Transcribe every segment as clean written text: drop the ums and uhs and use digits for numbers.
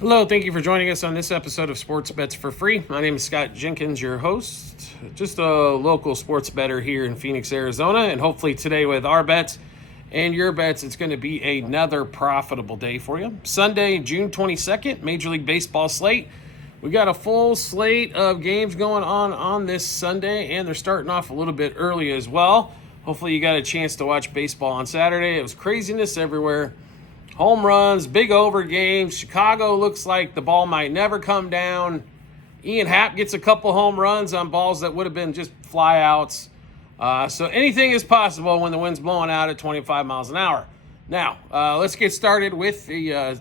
Hello, thank you for joining us on this episode of Sports Bets for Free. My name is Scott Jenkins, your host, just a local sports bettor here in Phoenix, Arizona, and hopefully today with our bets and your bets, it's going to be another profitable day for you. Sunday, June 22nd, Major League Baseball slate. We got a full slate of games going on this Sunday, and they're starting off a little bit early as well. Hopefully you got a chance to watch baseball on Saturday. It was craziness everywhere. Home runs, big over games. Chicago looks like the ball might never come down. Ian Happ gets a couple home runs on balls that would have been just flyouts. So anything is possible when the wind's blowing out at 25 miles an hour. Now, let's get started with the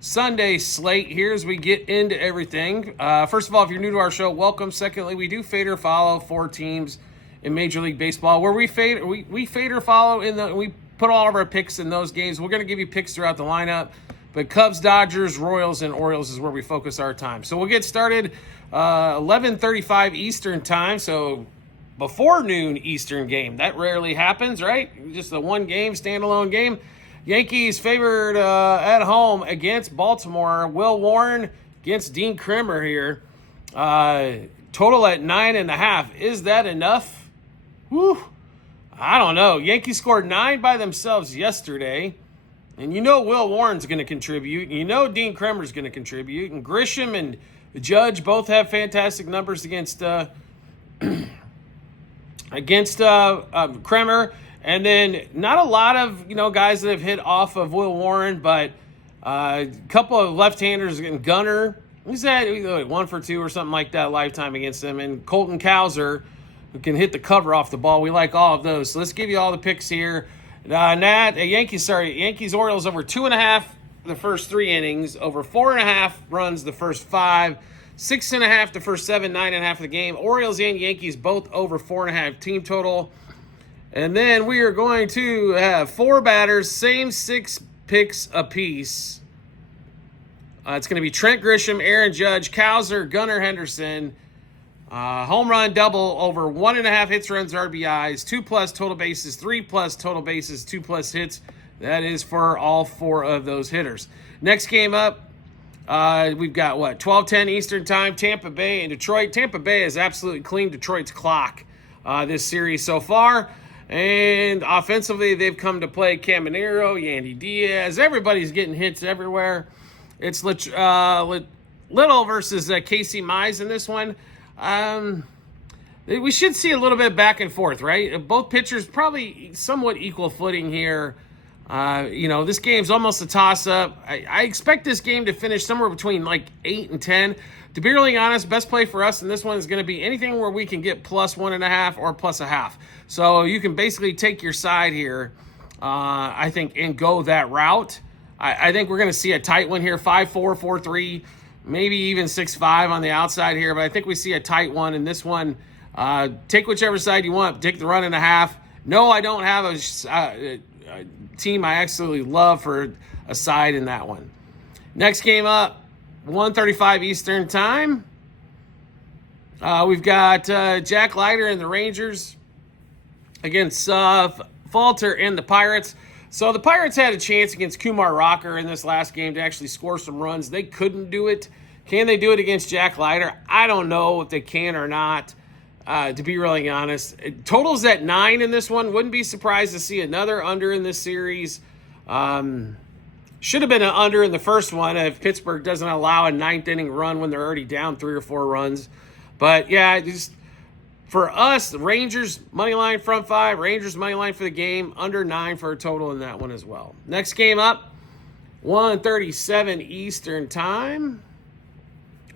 Sunday slate here as we get into everything. First of all, if you're new to our show, welcome. Secondly, we do fade or follow 4 teams in Major League Baseball where we fade or follow we put all of our picks in those games. We're going to give you picks throughout the lineup, but Cubs, Dodgers, Royals, and Orioles is where we focus our time. So we'll get started 11:35 Eastern time, so before noon Eastern game. That rarely happens, right? Just a one game, standalone game. Yankees favored at home against Baltimore. Will Warren against Dean Kremer here. Total at 9.5. Is that enough? Whew. I don't know. Yankees scored 9 by themselves yesterday. And you know Will Warren's going to contribute. And you know Dean Kremer's going to contribute. And Grisham and the Judge both have fantastic numbers against Kremer. And then not a lot of guys that have hit off of Will Warren, but a couple of left-handers and Gunnar. He's had 1 for 2 or something like that lifetime against him. And Colton Cowser, who can hit the cover off the ball. We like all of those. So let's give you all the picks here. Yankees Orioles over 2.5 the first 3 innings, over 4.5 runs the first 5, 6.5 the first 7, 9.5 the game. Orioles and Yankees both over 4.5 team total. And then we are going to have 4 batters, same 6 picks apiece. It's going to be Trent Grisham, Aaron Judge, Cowser, Gunnar Henderson. Home run double over 1.5 hits, runs, RBIs, 2+ total bases, 3+ total bases, 2+ hits. That is for all 4 of those hitters. Next game up, we've got 12:10 Eastern time, Tampa Bay and Detroit. Tampa Bay has absolutely cleaned Detroit's clock this series so far. And offensively, they've come to play Caminero, Yandy Diaz. Everybody's getting hits everywhere. It's Little versus Casey Mize in this one. We should see a little bit back and forth, right? Both pitchers probably somewhat equal footing here. This game's almost a toss-up. I expect this game to finish somewhere between 8 and 10. To be really honest, best play for us in this one is going to be anything where we can get +1.5 or +0.5. So you can basically take your side here, I think, and go that route. I think we're going to see a tight one here, 5-4, 4-3. Maybe even 6-5 on the outside here, but I think we see a tight one in this one. Take whichever side you want. Take the 1.5. No, I don't have a team I absolutely love for a side in that one. Next game up, 1:35 Eastern time. We've got Jack Leiter and the Rangers against Falter and the Pirates. So the Pirates had a chance against Kumar Rocker in this last game to actually score some runs. They couldn't do it. Can they do it against Jack Leiter? I don't know if they can or not, to be really honest. Total's at 9 in this one. Wouldn't be surprised to see another under in this series. Should have been an under in the first one if Pittsburgh doesn't allow a 9th inning run when they're already down 3 or 4 runs. But, yeah, just for us, the Rangers, money line front 5. Rangers, money line for the game. Under 9 for a total in that one as well. Next game up, 1:37 Eastern time.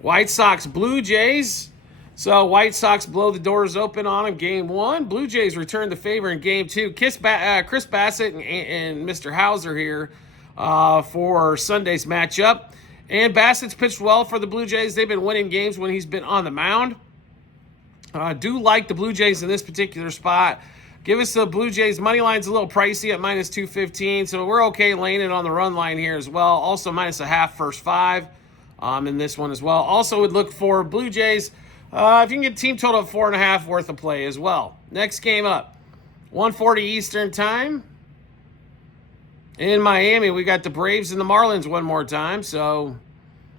White Sox, Blue Jays. So White Sox blow the doors open on them game 1. Blue Jays return the favor in game 2. Chris Bassett and Mr. Hauser here for Sunday's matchup. And Bassett's pitched well for the Blue Jays. They've been winning games when he's been on the mound. Do like the Blue Jays in this particular spot. Give us the Blue Jays. Money line's a little pricey at -215, so we're okay laying it on the run line here as well. Also -0.5 first 5 in this one as well. Also would look for Blue Jays. If you can get team total of 4.5 worth of play as well. Next game up, 1:40 Eastern time. In Miami, we got the Braves and the Marlins one more time. So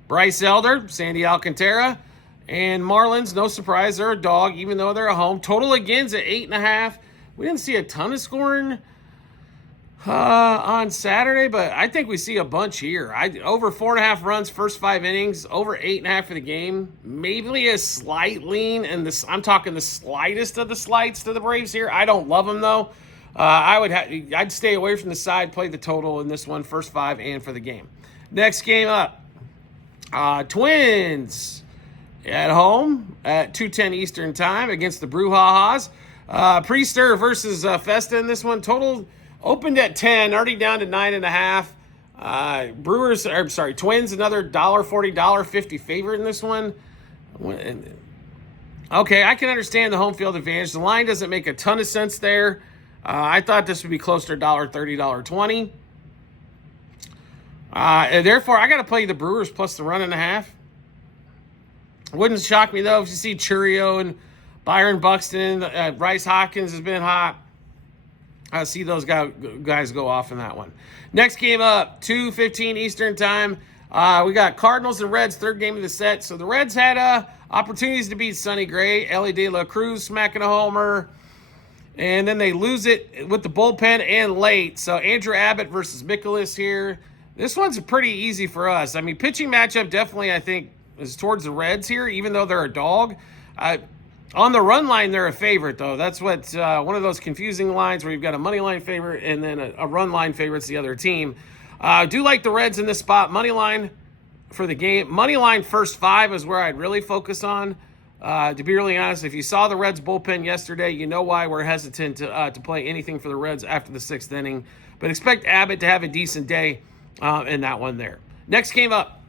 Bryce Elder, Sandy Alcantara, and Marlins, no surprise, they're a dog, even though they're at home. Total again's at 8.5. We didn't see a ton of scoring on Saturday, but I think we see a bunch here. Over 4.5 runs, first 5 innings, over 8.5 for the game. Maybe a slight lean, and I'm talking the slightest of the slights to the Braves here. I don't love them though. I'd stay away from the side, play the total in this one, first 5 and for the game. Next game up, Twins at home at 2:10 Eastern time against the Brouhahas. Priester versus Festa in this one. Total opened at 10, already down to 9.5. Twins, another $1.40, $1.50 favorite in this one. Okay, I can understand the home field advantage. The line doesn't make a ton of sense there. I thought this would be closer to $1.30, $1.20. And therefore, I got to play the Brewers plus the 1.5. Wouldn't shock me, though, if you see Churio and Byron Buxton. Bryce Hopkins has been hot. I see those guys go off in that one. Next game up, 2:15 Eastern time. We got Cardinals and Reds, third game of the set. So the Reds had opportunities to beat Sonny Gray. Ellie De La Cruz smacking a homer. And then they lose it with the bullpen and late. So Andrew Abbott versus Mikolas here. This one's pretty easy for us. I mean, pitching matchup definitely, I think, is towards the Reds here, even though they're a dog. On the run line, they're a favorite, though. That's what one of those confusing lines where you've got a money line favorite and then a run line favorite's the other team. I do like the Reds in this spot. Money line for the game. Money line first 5 is where I'd really focus on. To be really honest, if you saw the Reds bullpen yesterday, you know why we're hesitant to play anything for the Reds after the 6th inning. But expect Abbott to have a decent day in that one there. Next game up.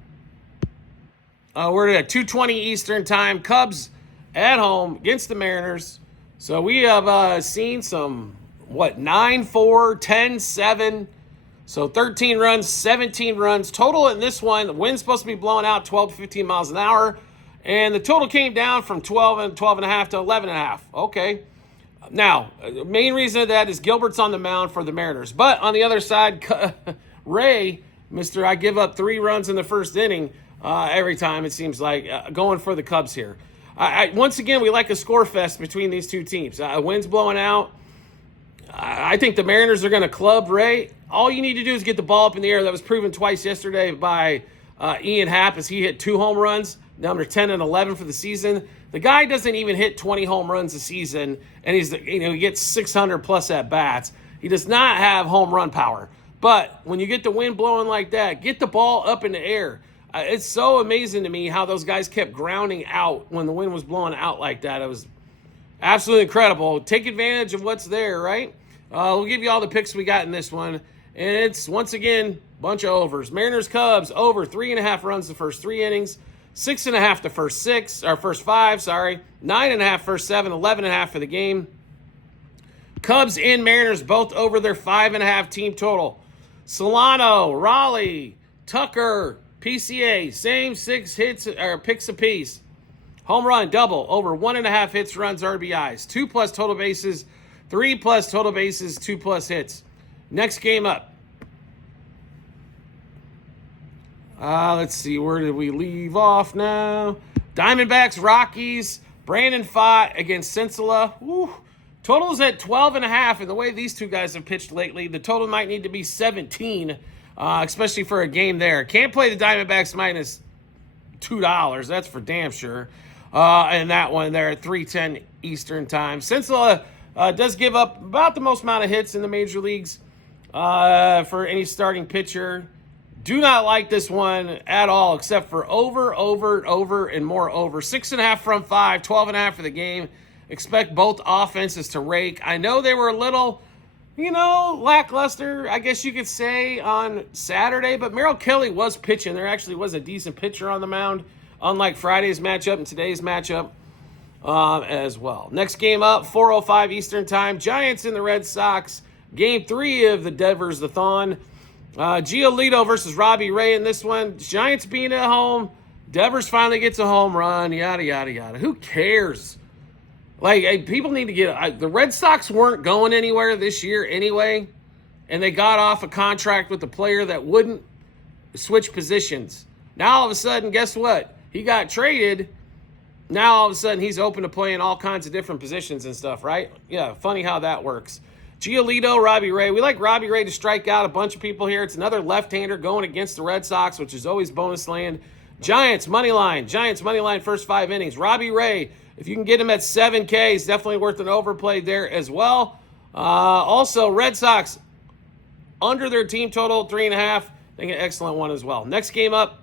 We're at 2:20 Eastern time. Cubs at home against the Mariners. So we have seen some, 9-4, 10-7. So 13 runs, 17 runs. Total in this one, the wind's supposed to be blowing out 12 to 15 miles an hour. And the total came down from 12.5 to 11.5. Okay. Now, the main reason of that is Gilbert's on the mound for the Mariners. But on the other side, Ray, I give up 3 runs in the first inning every time, it seems like, going for the Cubs here. Once again, we like a score fest between these two teams. Wind's blowing out. I think the Mariners are going to club Ray. All you need to do is get the ball up in the air. That was proven twice yesterday by Ian Happ as he hit 2 home runs, number 10 and 11 for the season. The guy doesn't even hit 20 home runs a season, and he gets 600 plus at bats. He does not have home run power. But when you get the wind blowing like that, get the ball up in the air. It's so amazing to me how those guys kept grounding out when the wind was blowing out like that. It was absolutely incredible. Take advantage of what's there, right? We'll give you all the picks we got in this one. And it's, once again, bunch of overs. Mariners, Cubs, over 3.5 runs the first 3 innings. 6.5 the first 5, 9.5 first 7, 11.5 for the game. Cubs and Mariners both over their 5.5 team total. Solano, Raleigh, Tucker, PCA, same 6 hits or picks apiece. Home run, double, over 1.5 hits, runs, RBIs. 2+ total bases, 3+ total bases, 2+ hits. Next game up. Let's see, where did we leave off now? Diamondbacks, Rockies, Brandon Pfaadt against Sinsula. Total's at 12.5, and the way these two guys have pitched lately, the total might need to be 17, especially for a game there. Can't play the Diamondbacks minus $2, that's for damn sure. And that one there at 3:10 Eastern time. Sinsula does give up about the most amount of hits in the major leagues for any starting pitcher. Do not like this one at all, except for over, and more over. 6.5 from 5, 12.5 for the game. Expect both offenses to rake. I know they were a little, lackluster, I guess you could say, on Saturday, but Merrill Kelly was pitching. There actually was a decent pitcher on the mound, unlike Friday's matchup and today's matchup as well. Next game up, 4:05 Eastern time. Giants and the Red Sox. Game 3 of the Devers-a-thon. Giolito versus Robbie Ray in this one. Giants being at home. Devers finally gets a home run. Yada, yada, yada. Who cares? People need to get... the Red Sox weren't going anywhere this year anyway, and they got off a contract with a player that wouldn't switch positions. Now, all of a sudden, guess what? He got traded. Now, all of a sudden, he's open to playing all kinds of different positions and stuff, right? Yeah, funny how that works. Giolito, Robbie Ray. We like Robbie Ray to strike out a bunch of people here. It's another left-hander going against the Red Sox, which is always bonus land. Giants, money line. Giants, money line, first 5 innings. Robbie Ray, if you can get him at 7K, he's definitely worth an overplay there as well. Also, Red Sox, under their team total, 3.5. I think an excellent one as well. Next game up,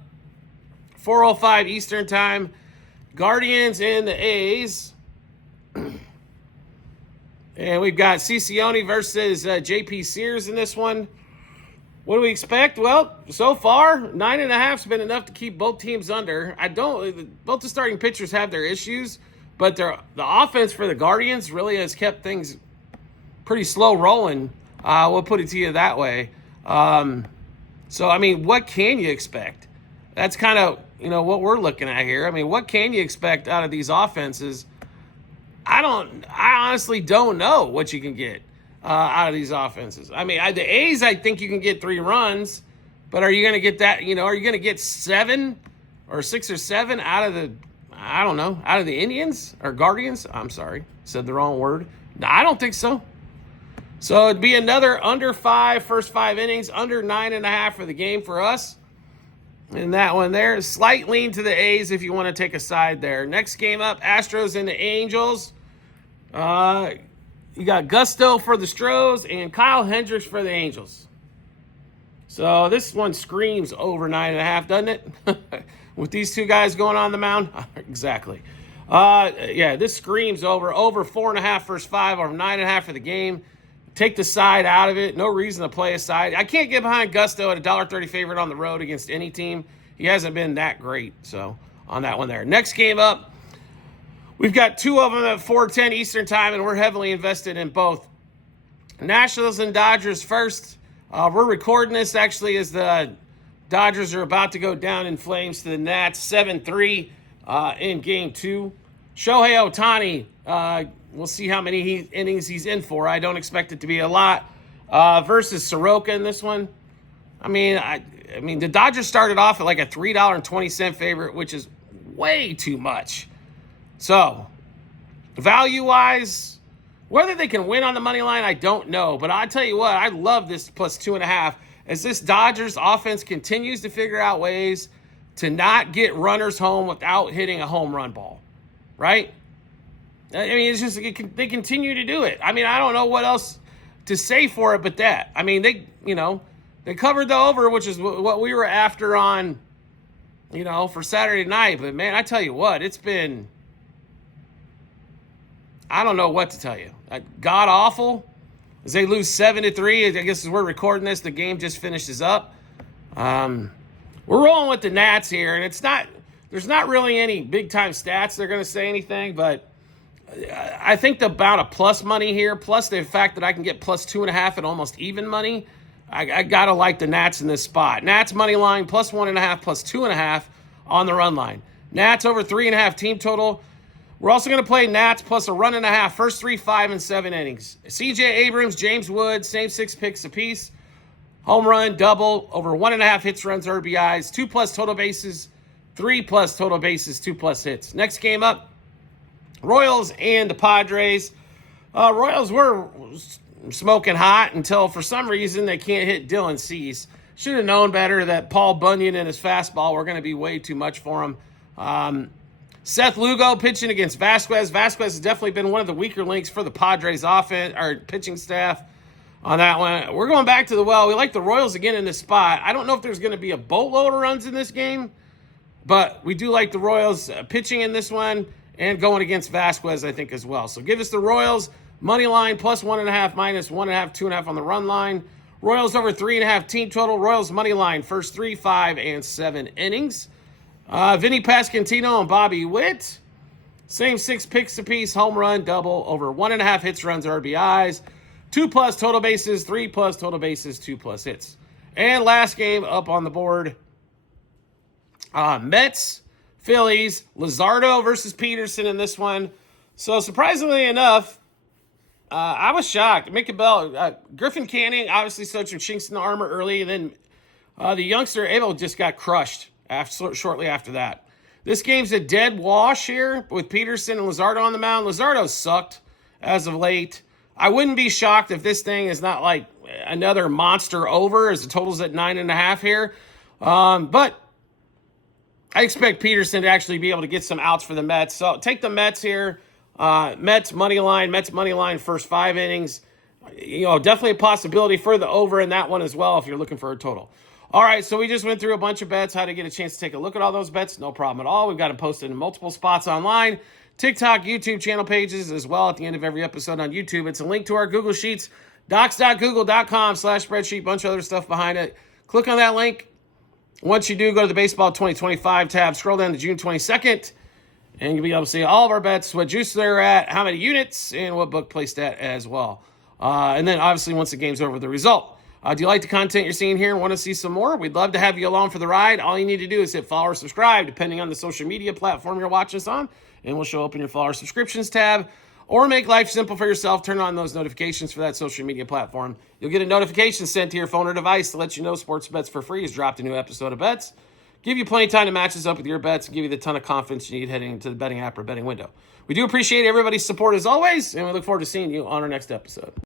4:05 Eastern Time. Guardians and the A's. And we've got Ciccione versus J.P. Sears in this one. What do we expect? Well, so far, 9.5's been enough to keep both teams under. Both the starting pitchers have their issues, but the offense for the Guardians really has kept things pretty slow rolling. We'll put it to you that way. So, I mean, what can you expect? That's kind of, what we're looking at here. I mean, what can you expect out of these offenses? I honestly don't know what you can get out of these offenses. I mean, the A's, I think you can get 3 runs, but are you going to get that? Are you going to get 7 or 6 or 7 out of the Indians or Guardians? I'm sorry, said the wrong word. No, I don't think so. So it'd be another under 5, first 5 innings, under 9.5 for the game for us. And that one there, slight lean to the A's if you want to take a side there. Next game up, Astros and the Angels. You got Gusto for the Stros and Kyle Hendricks for the Angels. So this one screams over 9.5, doesn't it? With these two guys going on the mound? Exactly. This screams over 4.5 first 5, over 9.5 for the game. Take the side out of it. No reason to play a side. I can't get behind Gusto at $1.30 favorite on the road against any team. He hasn't been that great. So on that one there. Next game up, we've got 2 of them at 4:10 Eastern Time, and we're heavily invested in both. Nationals and Dodgers first. We're recording this actually as the Dodgers are about to go down in flames to the Nats, 7-3 in Game 2. Shohei Ohtani, we'll see how many innings he's in for. I don't expect it to be a lot. Versus Soroka in this one. I mean, the Dodgers started off at like a $3.20 favorite, which is way too much. So, value-wise, whether they can win on the money line, I don't know. But I'll tell you what, I love this plus 2.5 as this Dodgers offense continues to figure out ways to not get runners home without hitting a home run ball. Right? I mean, it's just they continue to do it. I mean, I don't know what else to say for it but that. I mean, they covered the over, which is what we were after on, for Saturday night. But, man, I tell you what, it's been, I don't know what to tell you. God-awful. As they lose 7-3, I guess as we're recording this, the game just finishes up. We're rolling with the Nats here, and there's not really any big-time stats they're going to say anything, but I think the amount of plus money here, plus the fact that I can get plus 2.5 at almost even money, I got to like the Nats in this spot. Nats money line, plus 1.5, plus 2.5 on the run line. Nats over 3.5 team total. We're also going to play Nats plus a run and a half, first 3, 5, and 7 innings. C.J. Abrams, James Wood, same 6 picks apiece. Home run, double, over 1.5 hits, runs, RBIs, 2+ total bases, 3+ total bases, 2+ hits. Next game up, Royals and the Padres. Royals were smoking hot until for some reason they can't hit Dylan Cease. Should have known better that Paul Bunyan and his fastball were going to be way too much for him. Seth Lugo pitching against Vasquez. Vasquez has definitely been one of the weaker links for the Padres offense or pitching staff on that one. We're going back to the well. We like the Royals again in this spot. I don't know if there's going to be a boatload of runs in this game, but we do like the Royals pitching in this one and going against Vasquez, I think, as well. So give us the Royals, money line, plus 1.5, minus 1.5, 2.5 on the run line. Royals over 3.5 team total. Royals money line, first 3, 5, and 7 innings. Vinny Pasquantino and Bobby Witt. Same 6 picks apiece, home run, double, over 1.5 hits, runs, RBIs. 2+ total bases, 3+ total bases, 2+ hits. And last game up on the board, Mets, Phillies, Luzardo versus Peterson in this one. So surprisingly enough, I was shocked. Mickey Bell, Griffin Canning obviously showed some chinks in the armor early, and then the youngster Abel just got crushed shortly after that. This game's a dead wash here with Peterson and Luzardo on the mound. Luzardo sucked as of late. I wouldn't be shocked if this thing is not like another monster over, as the total's at 9.5 here. But I expect Peterson to actually be able to get some outs for the Mets. So take the Mets here. Mets money line first 5 innings. Definitely a possibility for the over in that one as well if you're looking for a total. All right, so we just went through a bunch of bets. How to get a chance to take a look at all those bets? No problem at all. We've got them posted in multiple spots online. TikTok, YouTube channel pages as well at the end of every episode on YouTube. It's a link to our Google Sheets, docs.google.com/spreadsheet, bunch of other stuff behind it. Click on that link. Once you do, go to the Baseball 2025 tab, scroll down to June 22nd, and you'll be able to see all of our bets, what juice they're at, how many units, and what book placed at as well. And then, obviously, once the game's over, the result. Do you like the content you're seeing here and want to see some more? We'd love to have you along for the ride. All you need to do is hit follow or subscribe, depending on the social media platform you're watching us on, and we'll show up in your follow or subscriptions tab. Or make life simple for yourself. Turn on those notifications for that social media platform. You'll get a notification sent to your phone or device to let you know Sports Bets for Free has dropped a new episode of Bets. Give you plenty of time to match this up with your bets and give you the ton of confidence you need heading into the betting app or betting window. We do appreciate everybody's support as always, and we look forward to seeing you on our next episode.